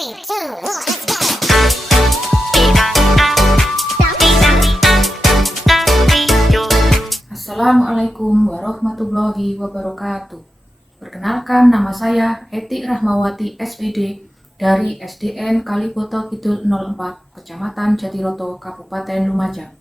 3, 2, 1, let's go. Assalamualaikum warahmatullahi wabarakatuh. Perkenalkan, nama saya Eti Rahmawati SPD dari SDN Kaliboto Kidul 04, Kecamatan Jatiroto, Kabupaten Lumajang.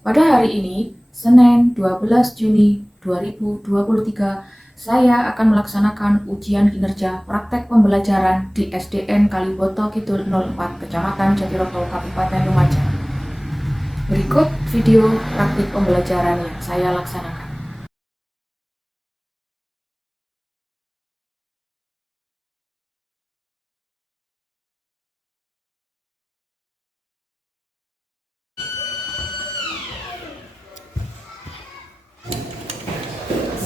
Pada hari ini, Senin 12 Juni 2023, saya akan melaksanakan ujian kinerja praktek pembelajaran di SDN Kaliboto Kidul 04, Kecamatan Jatiroto, Kabupaten Lumajang. Berikut video praktik pembelajaran yang saya laksanakan.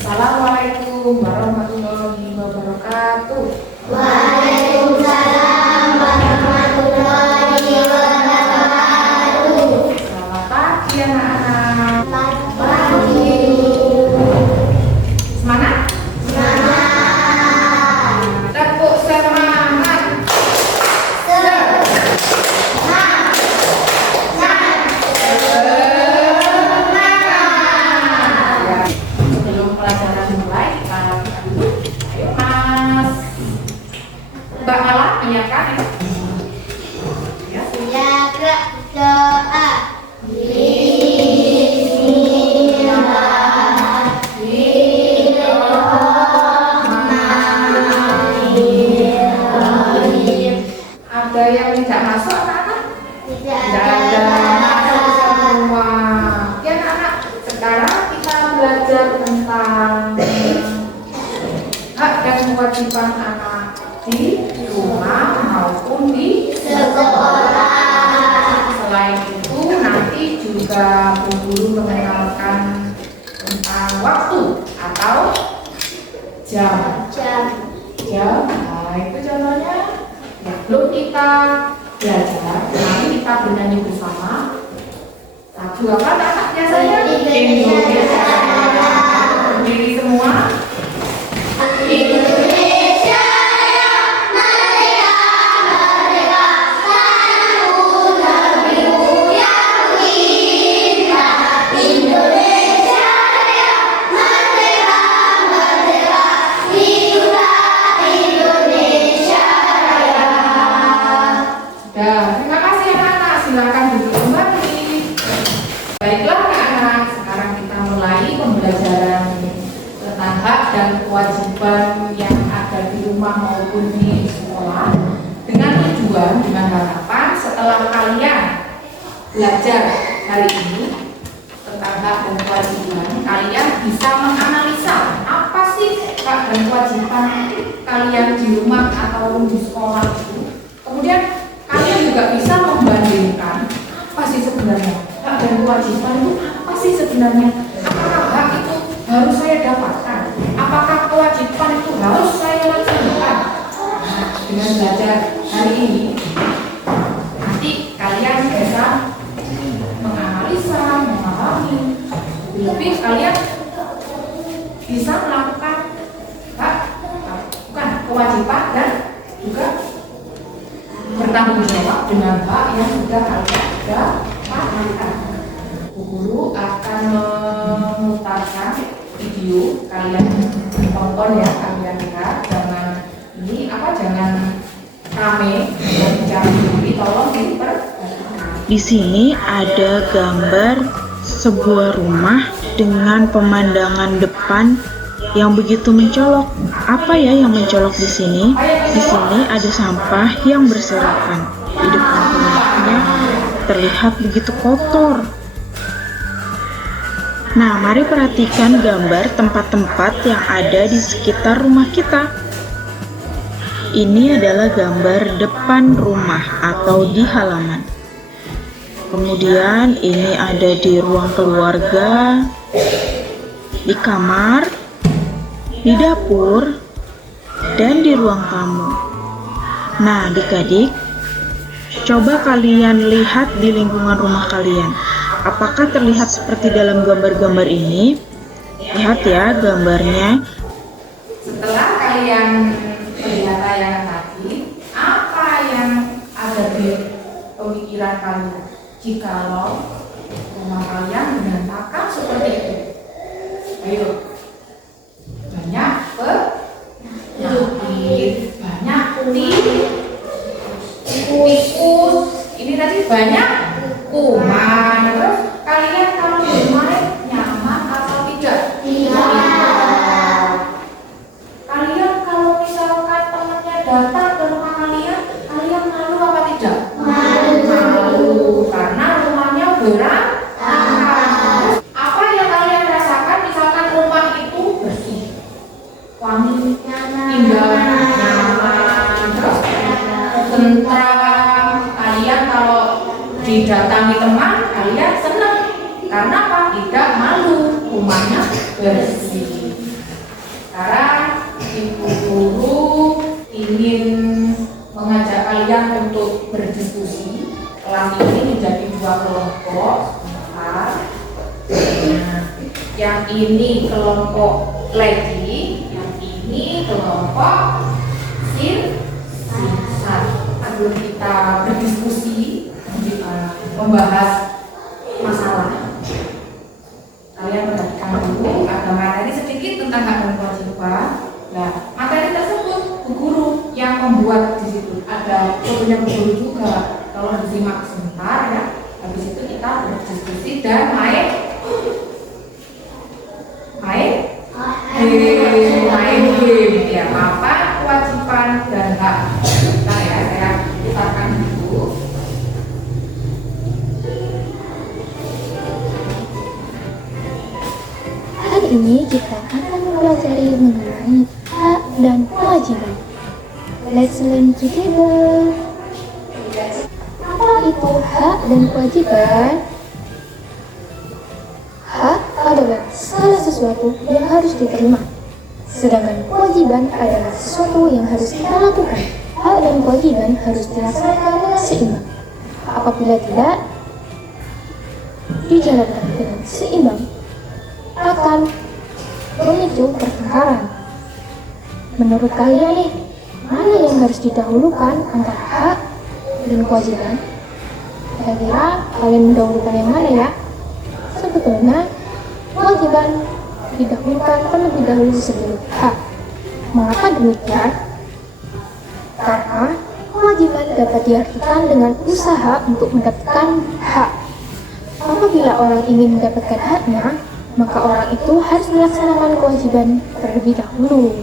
Assalamualaikum warahmatullahi wabarakatuh. Waalaikumsalam warahmatullahi wabarakatuh. Selamat pagi anak-anak. Selamat pagi. Semangat? Semangat. Tepuk semangat. Sebelum pelajaran dimulai, kita buka dulu. Ayo Mas. Mbak Nala menyiapkan ya. Jaga doa. Ada yang tidak masuk anak-anak? Tidak Tidak ada. Masuk semua. Ya anak-anak, sekarang kita belajar tentang hak dan kewajiban anak di rumah maupun di sekolah. Selain itu, nanti juga Bu Guru mengenalkan tentang waktu atau jam. Jam. Nah, itu contohnya. Ya, belum kita belajar, nanti kita bernyanyi bersama. Lagu apa anak biasanya? Indonesia. Berdiri semua. Indonesia Raya, merdeka, merdeka, satu negerimu yang indah. Indonesia Raya, merdeka, merdeka, itulah Indonesia Raya. Sudah, terima kasih anak-anak. Silakan duduk kembali. Baiklah anak-anak, sekarang kita mulai pembelajaran tentang hak dan kewajiban yang ada di rumah maupun di sekolah, dengan tujuan, dengan harapan setelah kalian belajar hari ini tentang hak dan kewajiban, kalian bisa menganalisa apa sih hak dan kewajiban kalian di rumah ataupun di sekolah itu. Kemudian kalian juga bisa membandingkan apa sih sebenarnya hak dan kewajiban itu, apa sih sebenarnya, apakah hak itu harus saya dapatkan, apakah kewajiban itu harus saya laksanakan. Nah, dengan belajar hari ini nanti kalian bisa menganalisa, memahami, lebih kalian bisa melakukan hak, bukan kewajiban, dan juga bertanggung jawab dengan hak yang sudah kalian dapatkan. Bu Guru akan memutarkan video, kalian tonton ya, kalian lihat, jangan ini jangan rame, jangan bicara sendiri, tolong diperhatikan. Di sini ada gambar sebuah rumah dengan pemandangan depan yang begitu mencolok. Apa ya yang mencolok di sini? Di sini ada sampah yang berserakan. Di depan rumahnya terlihat begitu kotor. Nah, mari perhatikan gambar tempat-tempat yang ada di sekitar rumah kita. Ini adalah gambar depan rumah atau di halaman. Kemudian ini ada di ruang keluarga, di kamar, di dapur, dan di ruang tamu. Nah, adik-adik, coba kalian lihat di lingkungan rumah kalian. Apakah terlihat seperti dalam gambar-gambar ini? Lihat ya gambarnya. Setelah kalian melihat tayangan tadi, apa jadi pemikiran kalian jikalau rumah kalian berantakan seperti itu? Ayo, banyak penyakit, banyak tikus, ini tadi banyak kuman. Terus kalian kalau bermain nyaman atau tidak? Tidak. Kalian kalau misalkan temannya datang ke rumah kalian, kalian malu apa tidak? Malu, karena rumahnya berantakan. Apa yang kalian rasakan misalkan rumah itu bersih, wangi, indah, nyaman, terus tentram. Kalian kalau didatangi teman, kalian senang. Karena apa? Tidak malu, rumahnya bersih. Sekarang Ibu Guru ingin mengajak kalian untuk berdiskusi. Kelas ini menjadi 2 kelompok. Sebentar. Nah, yang ini kelompok lagi, yang ini kelompok sisat. Sebelum kita berdiskusi, membahas masalah, kalian perhatikan dulu ada materi sedikit tentang hak dan kewajiban. Nah, materi tersebut Bu Guru yang membuat di situ. Ada fotonya Bu Guru juga. Kalau disimak sebentar ya. Habis itu kita berdiskusi dan main game ya. Apa kewajiban dan hak? Bentar ya, saya putarkan dulu. Hari ini kita akan mempelajari mengenai hak dan kewajiban. Let's learn together. Apa itu hak dan kewajiban? Hak adalah segala sesuatu yang harus diterima, sedangkan kewajiban adalah sesuatu yang harus kita lakukan. Hak dan kewajiban harus dilaksanakan dengan seimbang. Apabila tidak dijalankan dengan seimbang, akan memicu pertengkaran. Menurut kalian nih, mana yang harus didahulukan antara hak dan kewajiban? Kira-kira kalian mendahulukan yang mana ya? Sebetulnya kewajiban didahulukan terlebih dahulu sebelum hak. Mengapa demikian? Karena kewajiban dapat diartikan dengan usaha untuk mendapatkan hak. Apabila orang ingin mendapatkan haknya, maka orang itu harus melaksanakan kewajiban terlebih dahulu.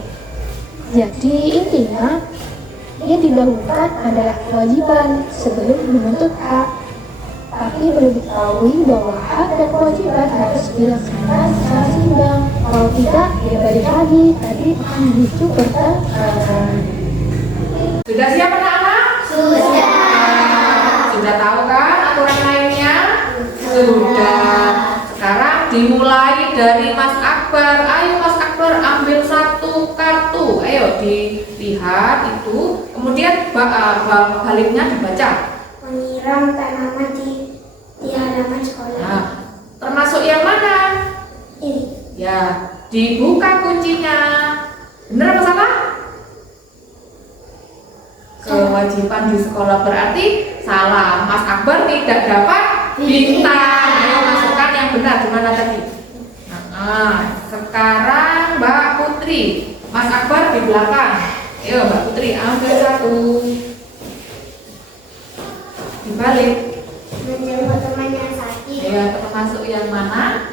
Jadi intinya, yang didahulukan adalah kewajiban sebelum menuntut hak. Tapi perlu diketahui bahwa hak dan kewajiban harus dilaksanakan secara seimbang. Kalau tidak, ya balik lagi, tadi akan memicu pertengkaran. Sudah siap anak-anak? Sudah. Sudah tahu kan aturan mainnya? Sudah. Sekarang dimulai dari Mas Akbar. Ayo Mas Akbar ambil 1 kartu. Ayo dilihat itu. Kemudian baliknya dibaca. Menyiram tanaman di halaman sekolah. Nah, termasuk yang mana? Ini. Ya, dibuka kuncinya. Benar apa salah? Kewajiban di sekolah berarti salah. Mas Akbar tidak dapat bintang. Ayo masukkan yang benar. Gimana tadi? Nah, sekarang Mbak Putri. Mas Akbar di belakang. Ayo Mbak Putri ambil 1. Dibalik. Menjemput teman yang sakit. Ya, termasuk yang mana?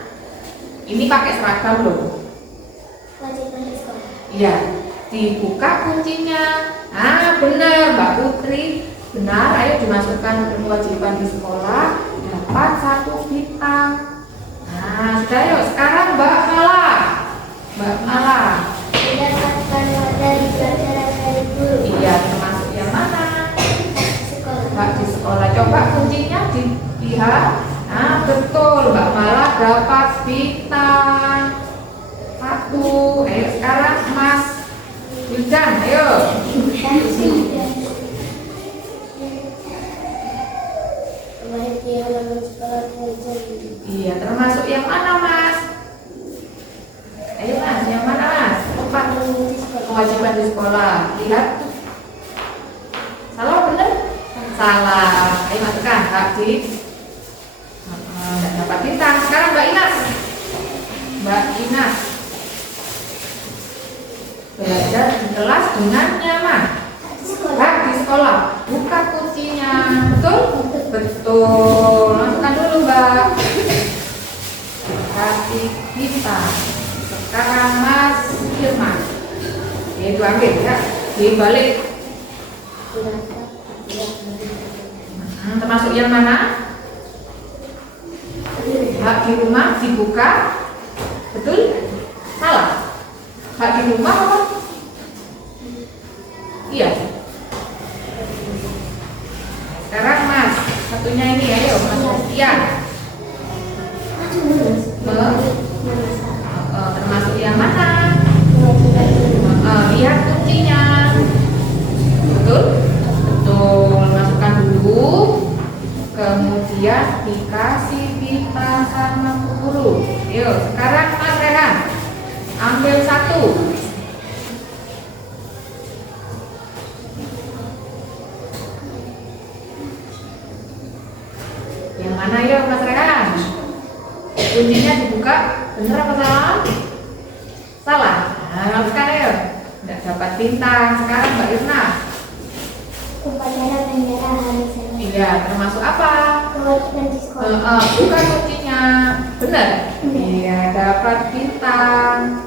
Ini pakai seragam loh. Kewajiban di sekolah. Iya, dibuka kuncinya. Nah, benar Mbak Putri. Benar, ayo dimasukkan ke kewajiban di sekolah. Dapat 1 bintang. Nah, sudah yuk. Sekarang Mbak Mala. Mbak Mala. Mendapatkan dari pelajaran dari guru. Iya, termasuk yang mana? Sekolah. Mbak di sekolah. Coba kuncinya dilihat. Nah, betul. Mbak Mala dapat bintang 1. Ayo sekarang Mas Wildan, ayo. Iya, termasuk yang mana Mas? Ayo Mas, yang mana Mas? Cepat. Kewajiban di sekolah. Lihat. Salah benar? Salah. Ayo masukkan hak di nggak dapat bintang. Sekarang Mbak Inas. Mbak Inas. Belajar di kelas dengan nyaman. Hak di sekolah. Buka kuncinya. Betul? Betul. Masukkan dulu Mbak. Kasih bintang. Sekarang Mas Firman. Itu ambil ya. Dibalik. Termasuk yang mana? Hak di rumah dibuka. Betul? Salah. Hak di rumah apa? Iya. Sekarang Mas, satunya ini ayo Mas Sofian. Termasuk yang mana? Lihat kuncinya. Betul? Betul. Masukkan dulu. Kemudian dikasih bintang sama guru. Yuk, sekarang Mas Rehan ambil satu. Yang mana yuk Mas Rehan? Kuncinya dibuka. Bener apa salah? Salah. Nah, masukkan yuk. Tidak dapat bintang. Sekarang Mbak Irna. Upacara bendera hari Senin. Iya, termasuk apa? Kewajiban di sekolah. Bukan kuncinya. Benar? Iya, dapat bintang.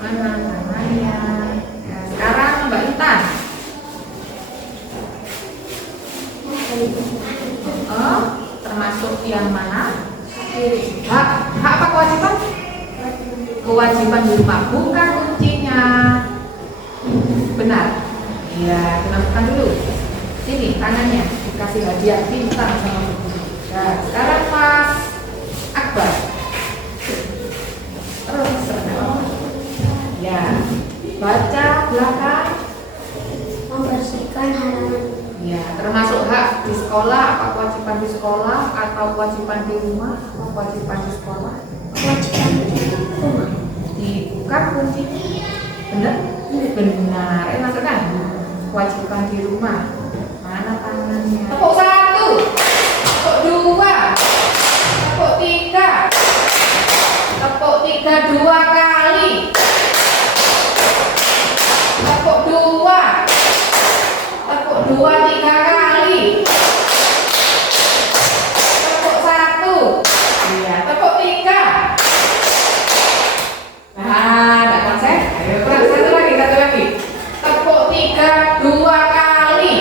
Mana namanya? Nah, sekarang Mbak Intan. Termasuk yang mana? Hak apa kewajiban? Kewajiban di rumah. Bukan kuncinya. Benar? Iya, dimasukkan dulu. Sini tangannya dikasih hadiah bintang sama guru. Nah, sekarang Mas Akbar. Terus ya, baca belakang. Membersihkan halaman. Ya, termasuk hak di sekolah, apa kewajiban di sekolah, atau kewajiban di rumah, atau kewajiban di sekolah. Kewajiban di rumah. Dibuka kuncinya. Benar? Benar. Masukkan. Kewajiban di rumah. Mana tangannya? Tepuk satu, tepuk dua, tepuk tiga, tepuk tiga dua kali, tepuk dua tiga kali, tepuk satu, iya, tepuk tiga. Nah, tidak konsep. Ayo, satu lagi. Tepuk tiga dua kali.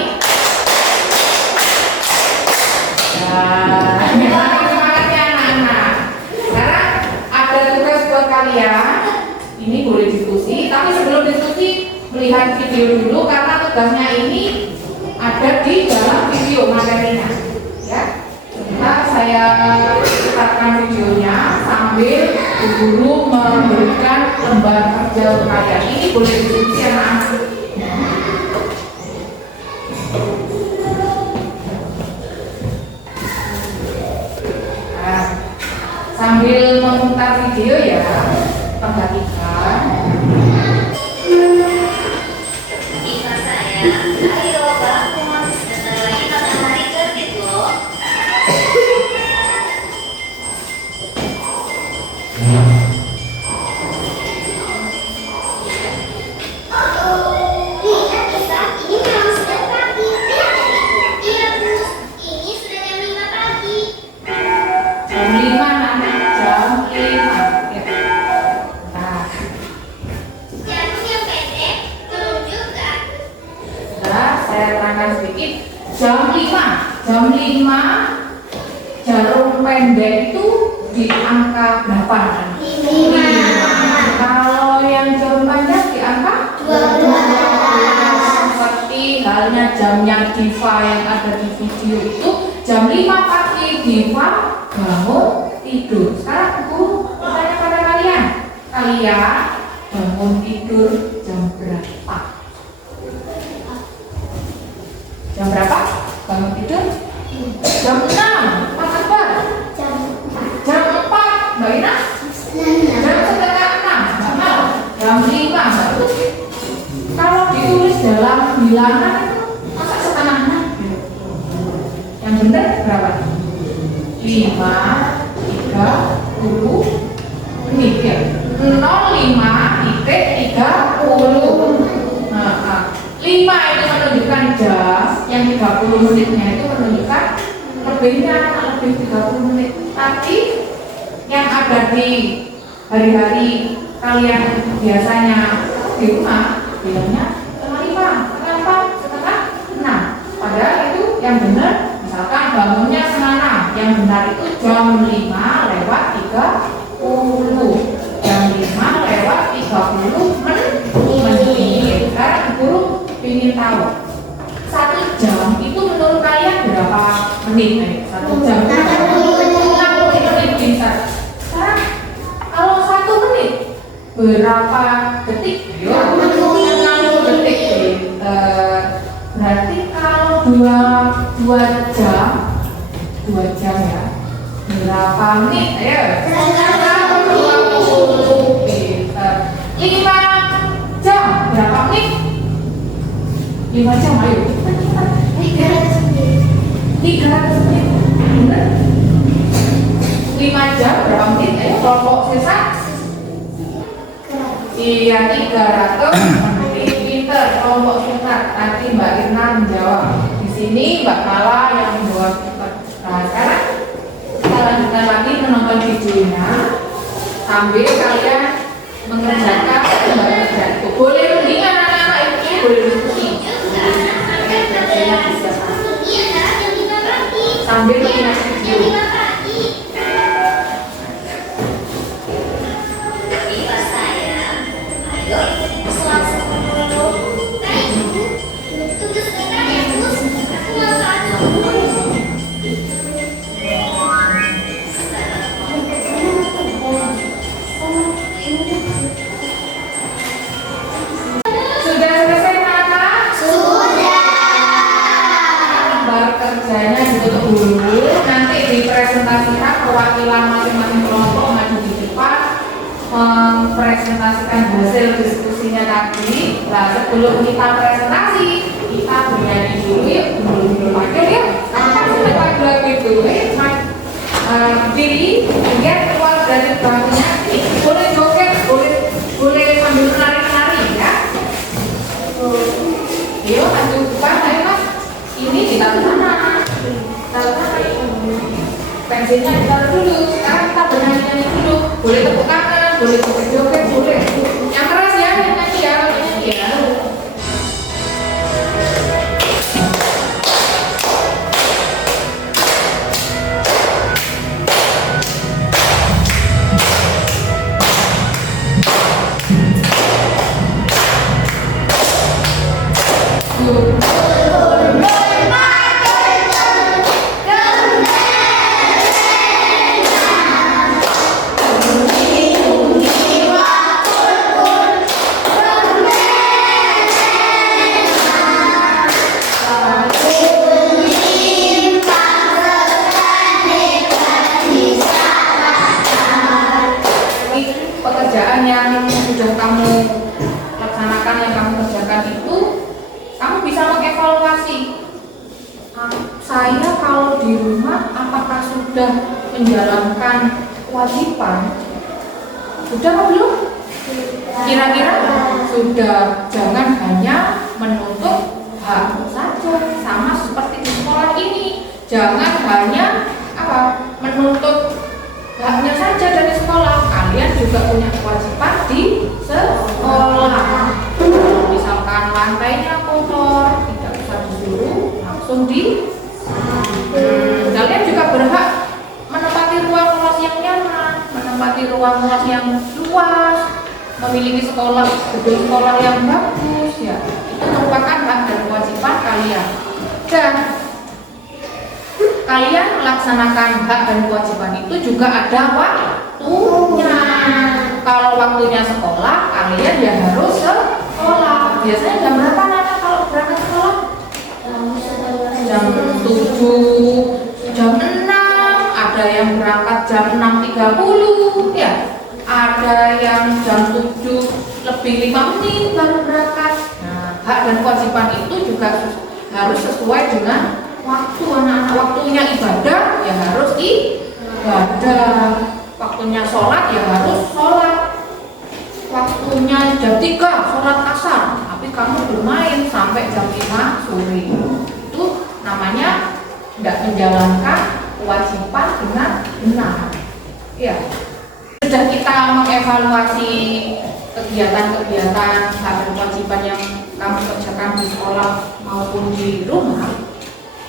Nah, semangatnya anak-anak. Sekarang ada tugas buat kalian. Ini boleh diskusi, tapi sebelum diskusi melihat video dulu karena tugasnya ini ada di dalam video materinya. Ya, sebentar saya putarkan videonya sambil guru memberikan lembar kerja untuk kalian. Ini boleh diskusi anak-anak. Nah, sambil memutar video ya, perhatikan. Ayo, bangun. Sebentar lagi matahari terbit loh. Lihat Isa, ini memang sudah pagi. Iya Bus, ini sudah jam 5 pagi. Jam 5 nanti jam 5 ya. Nah, Jarum yang pendek, belum juga. sudah saya terangkan sedikit. Jam 5 jarum pendek itu di angka berapa? 5. Kalau yang jarum panjang di angka 12. Seperti halnya jamnya Diva yang ada di video itu, jam 5 pagi Diva bangun tidur. Sekarang guru bertanya pada kalian, bangun tidur jam berapa? Jam berapa? Bangun tidur? Jam 6. Mas Akbar? Jam 4. Jam 4. Mbak Ina? Jam setengah 6. Jam 5. Mbak Tuti? Kalau ditulis dalam bilangan itu masa setengah 6? berapa? 5:30 menit ya. 05:30. Nah, 5 itu menunjukkan jam, yang 30 menitnya itu menunjukkan lebih 30 menit. Tapi yang ada di hari-hari kalian biasanya di rumah bilangnya setengah 5, setengah 4, setengah 6. Padahal itu yang benar, misalkan bangunnya setengah 6, yang benar itu jam 5:30. Jam 5:30 menit. Sekarang guru ingin tahu 1 jam itu menurut kalian berapa menit? 1 jam 60 menit pintar. Sekarang kalau 1 menit berapa detik? 60 detik. Berarti kalau 2 jam ya, berapa menit? Ayo. 20 pintar. 5 jam berapa menit? 5 jam, ayo. 300 menit. Benar? 5 jam berapa menit? Ayo kelompok sisa. Iya, 300 menit. Pinter, kelompok sisa. Nanti Mbak Irna menjawab. Di sini Mbak Mala yang menjawab. Nah, sekarang kita lanjutkan lagi menonton videonya sambil kalian mengerjakan kerjaan. Boleh mendingan anak-anak itu boleh diskusi. Sambil mengingat video. Sudah selesai kakak? Sudah. Lembar kerjanya ditutup dulu. Nanti dipresentasikan perwakilan masing-masing kelompok maju di depan mempresentasikan hasil diskusinya tadi. Nah, sebelum kita presentasi, kita bernyanyi dulu yuk. Belum aja ya. Apa lagu itu? Diri, lihat keluar dari bangkunya. Boleh joget, boleh sambil menari-nari ya. Yuk, maju depan, ayo mas. Ini ditaruh sana. Taruh sana. Pensilnya ditaruh dulu. Sekarang kita bernyanyi dulu. Boleh tepuk tangan, boleh joget-joget, boleh. Yang keras ya, yang nyanyi ya, ya. Pekerjaan yang sudah kamu laksanakan, yang kamu kerjakan itu, kamu bisa mengevaluasi. Saya kalau di rumah apakah sudah menjalankan kewajiban? Sudah atau belum? Kira-kira sudah. Jangan hanya menuntut hak saja, sama seperti di sekolah ini. Jangan hanya menuntut haknya saja dari sekolah. Kalian juga punya kewajiban di sekolah. Misalkan lantainya kotor, tidak bisa disuruh langsung di. Kalian juga berhak menempati ruang kelas yang nyaman, menempati ruang kelas yang luas, memiliki gedung sekolah yang bagus ya. Itu merupakan hak dan kewajiban kalian. Dan kalian melaksanakan hak dan kewajiban itu juga ada waktunya. Kalau waktunya sekolah, kalian ya harus sekolah. Biasanya jam berapa anak kalau berangkat sekolah? Jam 7, jam 6, ada yang berangkat jam 6:30 ya. Ada yang jam 7 lebih 5 menit baru berangkat. Nah, hak dan kewajiban itu juga harus sesuai dengan waktu anak-anak, waktunya ibadah ya harus ibadah, waktunya sholat ya harus sholat, waktunya jam 3 sholat asar, tapi kamu bermain sampai jam 5 sore, itu namanya tidak menjalankan kewajiban dengan benar. Ya, sudah kita mengevaluasi kegiatan-kegiatan hak dan kewajiban yang kamu kerjakan di sekolah maupun di rumah.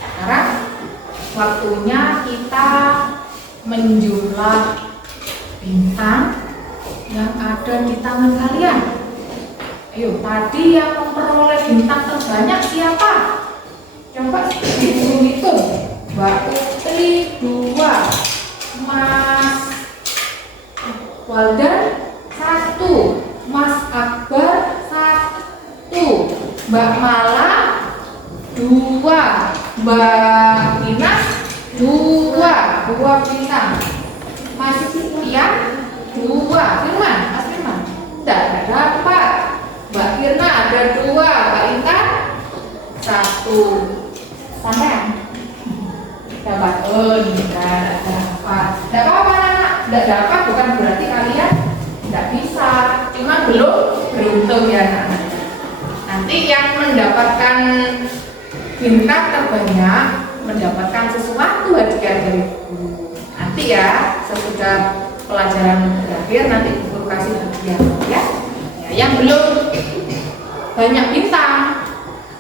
Sekarang waktunya kita menjumlah bintang yang ada di tangan kalian. Ayo, tadi yang memperoleh bintang terbanyak siapa? Coba dihitung-hitung. Mbak Putri 2, Mas Waldan 1, Mas Akbar 1, Mbak Mala 2, Mbak Ina 2 bintang, Mas Ian 2, Firman, Mas Firman tidak dapat, Mbak Firna ada 2, Mbak Intan 1, sampai dapat. Oh, tidak dapat. Tidak apa-apa anak, tidak dapat bukan berarti kalian tidak bisa, cuma belum beruntung ya anak. Nanti yang mendapatkan bintang terbanyak mendapatkan sesuatu hadiah dari guru. Nanti ya sesudah pelajaran berakhir nanti guru kasih hadiah ya. Yang belum banyak bintang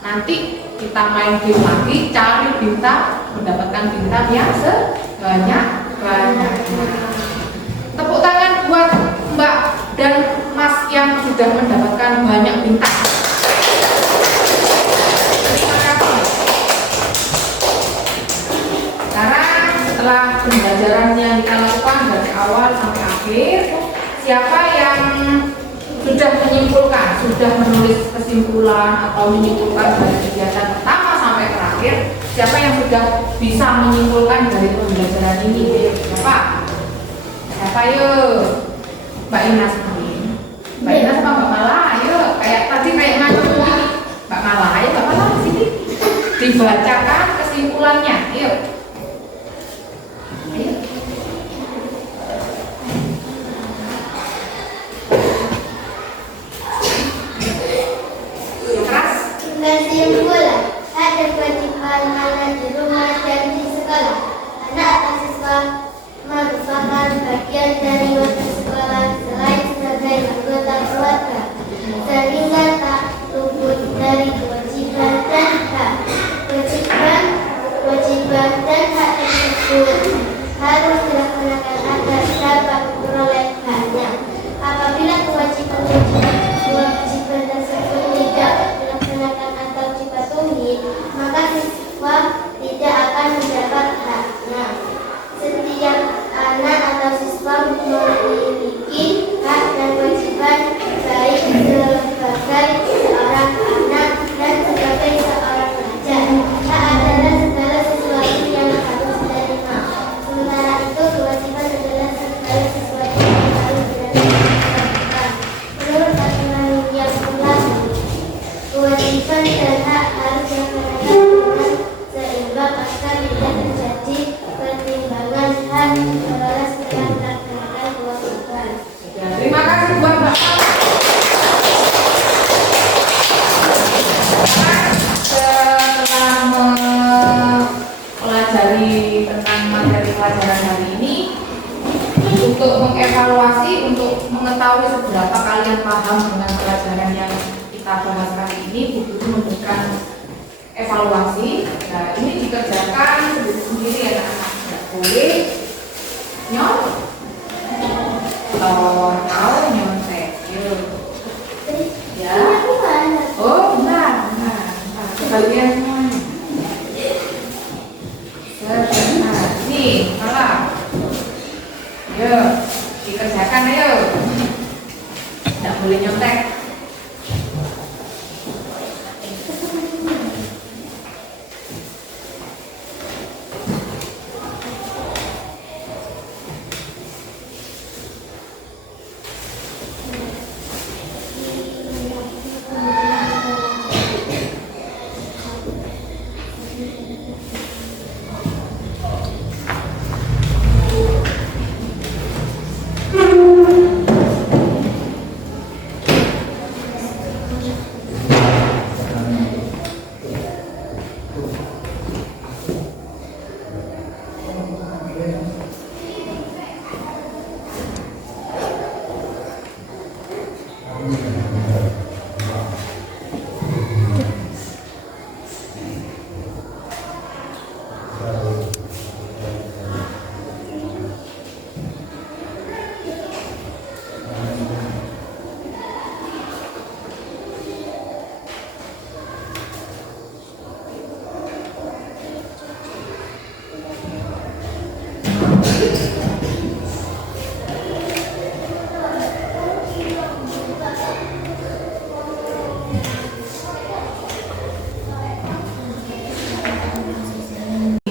nanti kita main game lagi, cari bintang, mendapatkan bintang yang sebanyak-banyaknya. Tepuk tangan buat Mbak dan Mas yang sudah mendapatkan banyak bintang. Terima kasih. Sekarang setelah pembelajaran yang kita lakukan dari awal sampai akhir, siapa yang sudah menyimpulkan, sudah menulis kesimpulan atau menyimpulkan dari kegiatan pertama sampai terakhir, siapa yang sudah bisa menyimpulkan dari pembelajaran ini? Siapa yuk? Mbak Ina sendiri. Mbak Ina sama Mbak Mala, ayo. Kayak tadi kayak ngatur ini. Mbak Mala, ayo Mbak Mala sini. Dibacakan kesimpulannya, yuk. Ayo. Kesimpulan, hak dan kewajiban anak di rumah dan di sekolah. Anak atau siswa merupakan bagian dari warga sekolah selain sebagai anggota keluarga, sehingga tak luput dari kewajiban dan hak. Kewajiban dan hak tersebut harus dilaksanakan agar dapat memperoleh haknya. Apabila kewajiban tersebut tidak dilaksanakan atau dipatuhi, maka siswa tidak akan mendapat haknya. Setiap anak atau siswa memiliki hak dan kewajiban baik sebagai seorang anak dan sebagai seorang pelajar. Hak adalah segala sesuatu yang harus diterima. Sementara itu kewajiban adalah segala sesuatu yang harus dilakukan. Menurut aturan yang berlaku, kewajiban dan hak harus dilaksanakan dengan seimbang agar tidak terjadi pertimbangan hak setelah melaksanakan kewajiban. Terima kasih buat Mbak Mala. Setelah mempelajari tentang materi pelajaran hari ini, untuk mengevaluasi, untuk mengetahui seberapa kalian paham dengan pelajaran yang kita bahas kali ini, Bu Guru memberikan evaluasi. Nah, ini dikerjakan sendiri-sendiri ya anak-anak, tidak boleh nyontek atau nyontek. Ya. Oh, benar. Sebagian semuanya. Sebentar. Nih, malah. Ayo, dikerjakan ayo. Tidak boleh nyontek.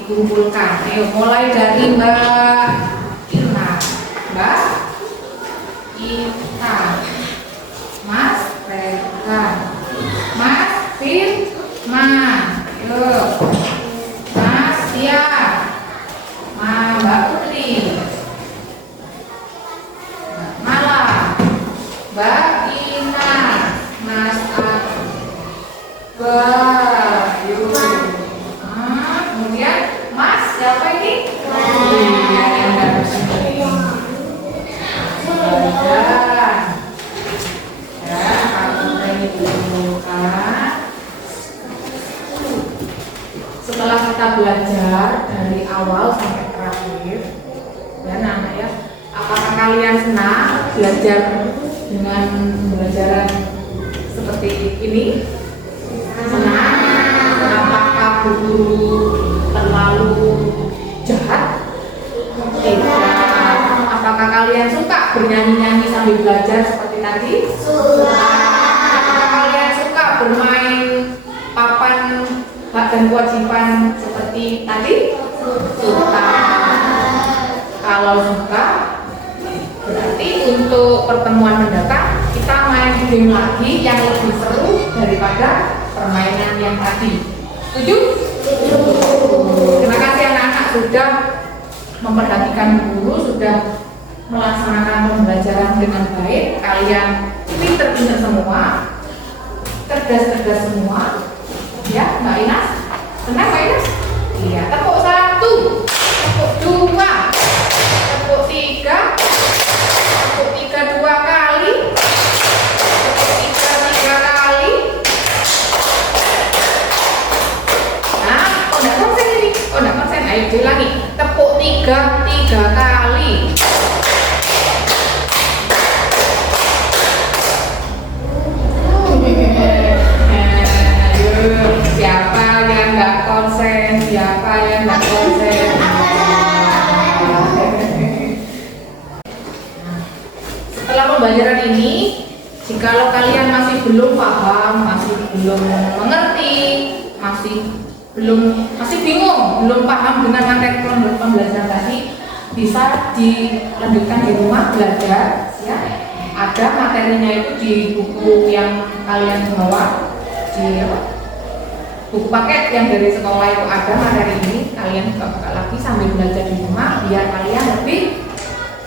dikumpulkan. Ayo mulai dari Mbak Ina, Mbak Ina, Mas Rehan, Mas Firman, yuk, Mas Tia, Mbak Putri, Mala, Mbak Ina, Mas Akbar, yuk. Kemudian Mas siapa ini? Iya, yang harus ini. Ya, aku ini dulu kan. Setelah kita belajar dari awal sampai terakhir, ya anak ya, apakah kalian senang belajar dengan pembelajaran seperti ini? Senang? Apakah guru terlalu jahat? Tidak. Apakah kalian suka bernyanyi-nyanyi sambil belajar seperti tadi? Suka. Apakah kalian suka bermain papan hak dan kewajiban seperti tadi? Suka. Kalau suka, berarti untuk pertemuan mendatang kita main game lagi yang lebih seru daripada permainan yang tadi. Setuju? Terima kasih anak-anak sudah memperhatikan guru, sudah melaksanakan pembelajaran dengan baik. Kalian pinter-pinter semua, cerdas-cerdas semua. Ya, Mbak Inas? Senang Mbak Inas? Iya, tepuk 1, tepuk 2, tepuk 3, tepuk 3 2 kali, tepuk 3 3 kali. Nah, kok enggak konsen ini? Kok enggak konsen? Ayo diulangi. Tepuk 3 3 kali. Siapa yang nggak konsen? Siapa yang nggak konsen? Setelah pembelajaran ini, jikalau kalian masih belum paham, masih belum mengerti, masih bingung, belum paham dengan materi pembelajaran tadi, bisa dilanjutkan di rumah belajar. Ya, ada materinya itu di buku yang kalian bawa, di buku paket yang dari sekolah itu ada materi ini. Kalian buka lagi sambil belajar di rumah biar kalian lebih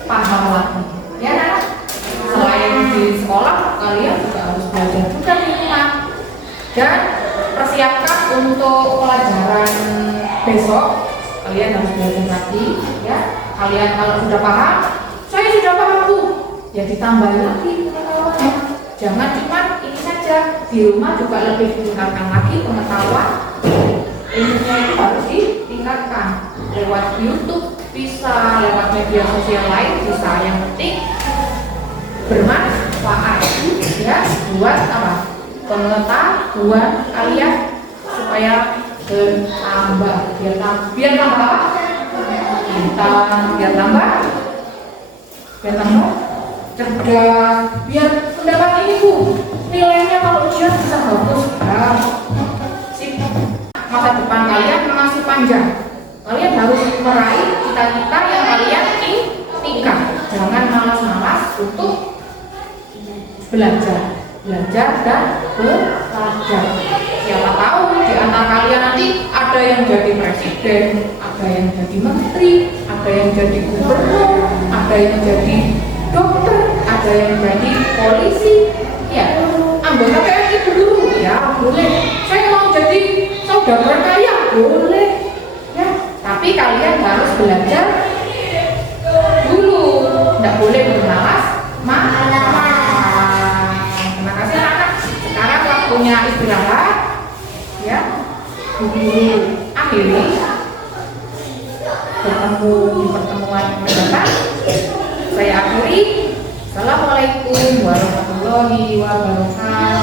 paham lagi. Ya, nah, selain di sekolah, kalian juga harus belajar juga di rumah. Dan persiapkan untuk pelajaran besok. Kalian harus belajar lagi, ya. Kalian kalau sudah paham, saya sudah paham Bu, ya ditambahin lagi pengetahuannya. Jangan cuma ini saja, di rumah juga lebih ditingkatkan lagi pengetahuan. Ilmunya itu harus ditingkatkan lewat YouTube bisa, lewat media sosial lain bisa. Yang penting bermanfaat, ya, buat apa? Pengetahuan kalian supaya bertambah, biar tambah apa? Biar tambah cerdas, biar mendapat ini Bu, nilainya kalau ujian bisa bagus. Nah, masa depan kalian masih panjang. Kalian harus meraih cita-cita yang kalian inginkan. Jangan malas-malas untuk belajar dan belajar. Siapa tahu di antara kalian nanti ada yang jadi presiden, ada yang jadi menteri, ada yang jadi gubernur, ada yang jadi dokter, ada yang jadi polisi, ya, anggota TNI dulu, ya boleh. Saya mau jadi saudagar kaya, boleh, ya. Tapi kalian harus belajar dulu, tidak boleh bermalas. Terima kasih anak-anak. Sekarang waktunya istirahat, ya. Guru akhiri. Bertemu di pertemuan mendatang. Saya akhiri. Assalamualaikum warahmatullahi wabarakatuh.